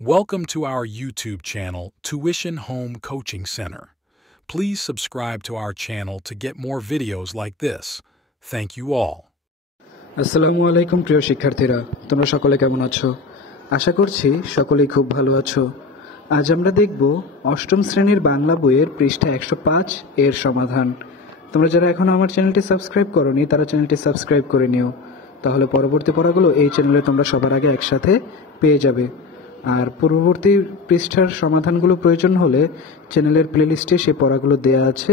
Welcome to our YouTube channel, Tuition Home Coaching Center. Please subscribe to our channel to get more videos like this. Thank you all. আসসালামু আলাইকুম প্রিয় শিক্ষার্থীরা, তোমরা সকলে কেমন আছো? আশা করছি সকলেই খুব ভালো আছো। আজ আমরা দেখব অষ্টম শ্রেণীর বাংলা বইয়ের পৃষ্ঠা 105 এর সমাধান। তোমরা যারা এখনো আমার চ্যানেলটি সাবস্ক্রাইব করোনি তারা চ্যানেলটি সাবস্ক্রাইব করে নিও, তাহলে পরবর্তী পড়াগুলো এই চ্যানেলে তোমরা সবার আগে একসাথে পেয়ে যাবে। আর পূর্ববর্তী পৃষ্ঠার সমাধানগুলো প্রয়োজন হলে চ্যানেলের প্লেলিস্টে সেই পড়াগুলো দেয়া আছে,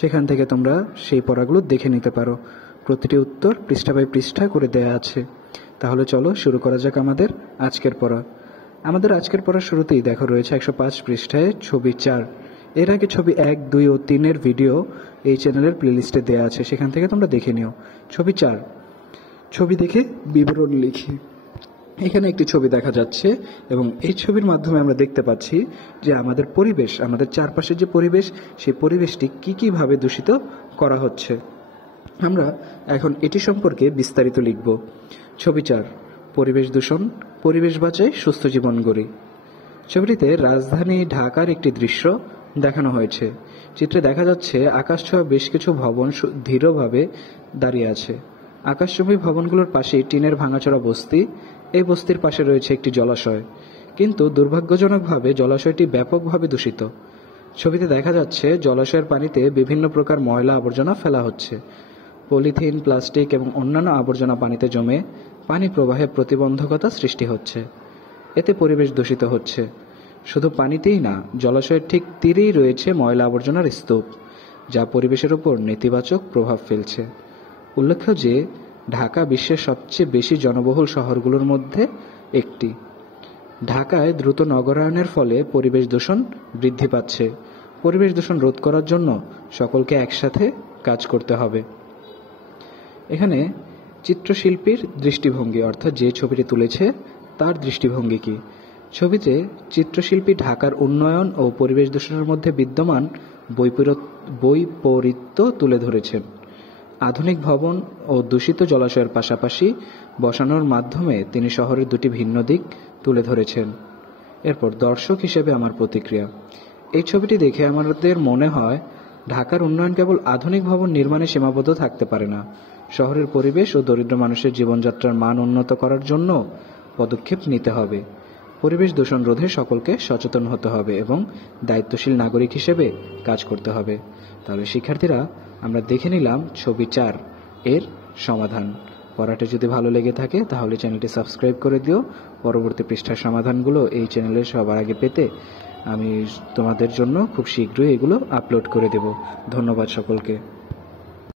সেখান থেকে তোমরা সেই পড়াগুলো দেখে নিতে পারো। প্রতিটি উত্তর পৃষ্ঠা বাই পৃষ্ঠা করে দেয়া আছে। তাহলে চলো শুরু করা যাক আমাদের আজকের পড়া। আমাদের আজকের পড়ার শুরুতেই দেখো রয়েছে 105 পৃষ্ঠায় ছবি 4। এর আগে ছবি 1, 2 ও 3-এর ভিডিও এই চ্যানেলের প্লেলিস্টে দেয়া আছে, সেখান থেকে তোমরা দেখে নিও। ছবি 4, ছবি দেখে বিবরণ লিখি। এখানে একটি ছবি দেখা যাচ্ছে এবং এই ছবির মাধ্যমে আমরা দেখতে পাচ্ছি যে আমাদের পরিবেশ, আমাদের চারপাশের যে পরিবেশ, সেই পরিবেশটি কিভাবে দূষিত করা হচ্ছে। আমরা এখন এটি সম্পর্কে বিস্তারিত লিখব। ছবি 4, পরিবেশ দূষণ, পরিবেশ বাঁচাই, সুস্থ জীবন গড়ি। ছবিটিতে রাজধানী ঢাকার একটি দৃশ্য দেখানো হয়েছে। চিত্রে দেখা যাচ্ছে আকাশছোঁয়া বেশ কিছু ভবন ধীরভাবে দাঁড়িয়ে আছে। আকাশচুম্বী ভবনগুলোর পাশে টিনের ভাঙাচোরা বস্তি। এই বস্তির পাশে রয়েছে একটি জলাশয়, কিন্তু দুর্ভাগ্যজনকভাবে জলাশয়টি ব্যাপকভাবে দূষিত। ছবিতে দেখা যাচ্ছে জলাশয়ের পানিতে বিভিন্ন প্রকার ময়লা আবর্জনা ফেলা হচ্ছে। পলিথিন, প্লাস্টিক এবং অন্যান্য আবর্জনা পানিতে জমে পানি প্রবাহে প্রতিবন্ধকতা সৃষ্টি হচ্ছে। এতে পরিবেশ দূষিত হচ্ছে। শুধু পানিতেই না, জলাশয়ের ঠিক তীরেই রয়েছে ময়লা আবর্জনার স্তূপ, যা পরিবেশের উপর নেতিবাচক প্রভাব ফেলছে। উল্লেখ্য যে ঢাকা বিশ্বের সবচেয়ে বেশি জনবহুল শহরগুলোর মধ্যে একটি। ঢাকায় দ্রুত নগরায়নের ফলে পরিবেশ দূষণ বৃদ্ধি পাচ্ছে। পরিবেশ দূষণ রোধ করার জন্য সকলকে একসাথে কাজ করতে হবে। এখানে চিত্রশিল্পীর দৃষ্টিভঙ্গি, অর্থাৎ যে ছবিটি তুলেছে তার দৃষ্টিভঙ্গি কি। ছবিতে চিত্রশিল্পী ঢাকার উন্নয়ন ও পরিবেশ দূষণের মধ্যে বিদ্যমান বৈপরীত্য তুলে ধরেছেন। আধুনিক ভবন ও দূষিত জলাশয়ের পাশাপাশি বসানোর মাধ্যমে তিনি শহরের দুটি ভিন্ন দিক তুলে ধরেছেন। এরপর দর্শক হিসেবে আমার প্রতিক্রিয়া। এই ছবিটি দেখে আমাদের মনে হয় ঢাকার উন্নয়ন কেবল আধুনিক ভবন নির্মাণে সীমাবদ্ধ থাকতে পারে না। শহরের পরিবেশ ও দরিদ্র মানুষের জীবনযাত্রার মান উন্নত করার জন্য পদক্ষেপ নিতে হবে। পরিবেশ দূষণ রোধে সকলকে সচেতন হতে হবে এবং দায়িত্বশীল নাগরিক হিসেবে কাজ করতে হবে। তাহলে শিক্ষার্থীরা, আমরা দেখে নিলাম ছবি 4 এর সমাধান। পড়াটা যদি ভালো লেগে থাকে তাহলে চ্যানেলটি সাবস্ক্রাইব করে দিও। পরবর্তী পৃষ্ঠার সমাধানগুলো এই চ্যানেলে সবার আগে পেতে আমি তোমাদের জন্য খুব শীঘ্রই এগুলো আপলোড করে দেব। ধন্যবাদ সকলকে।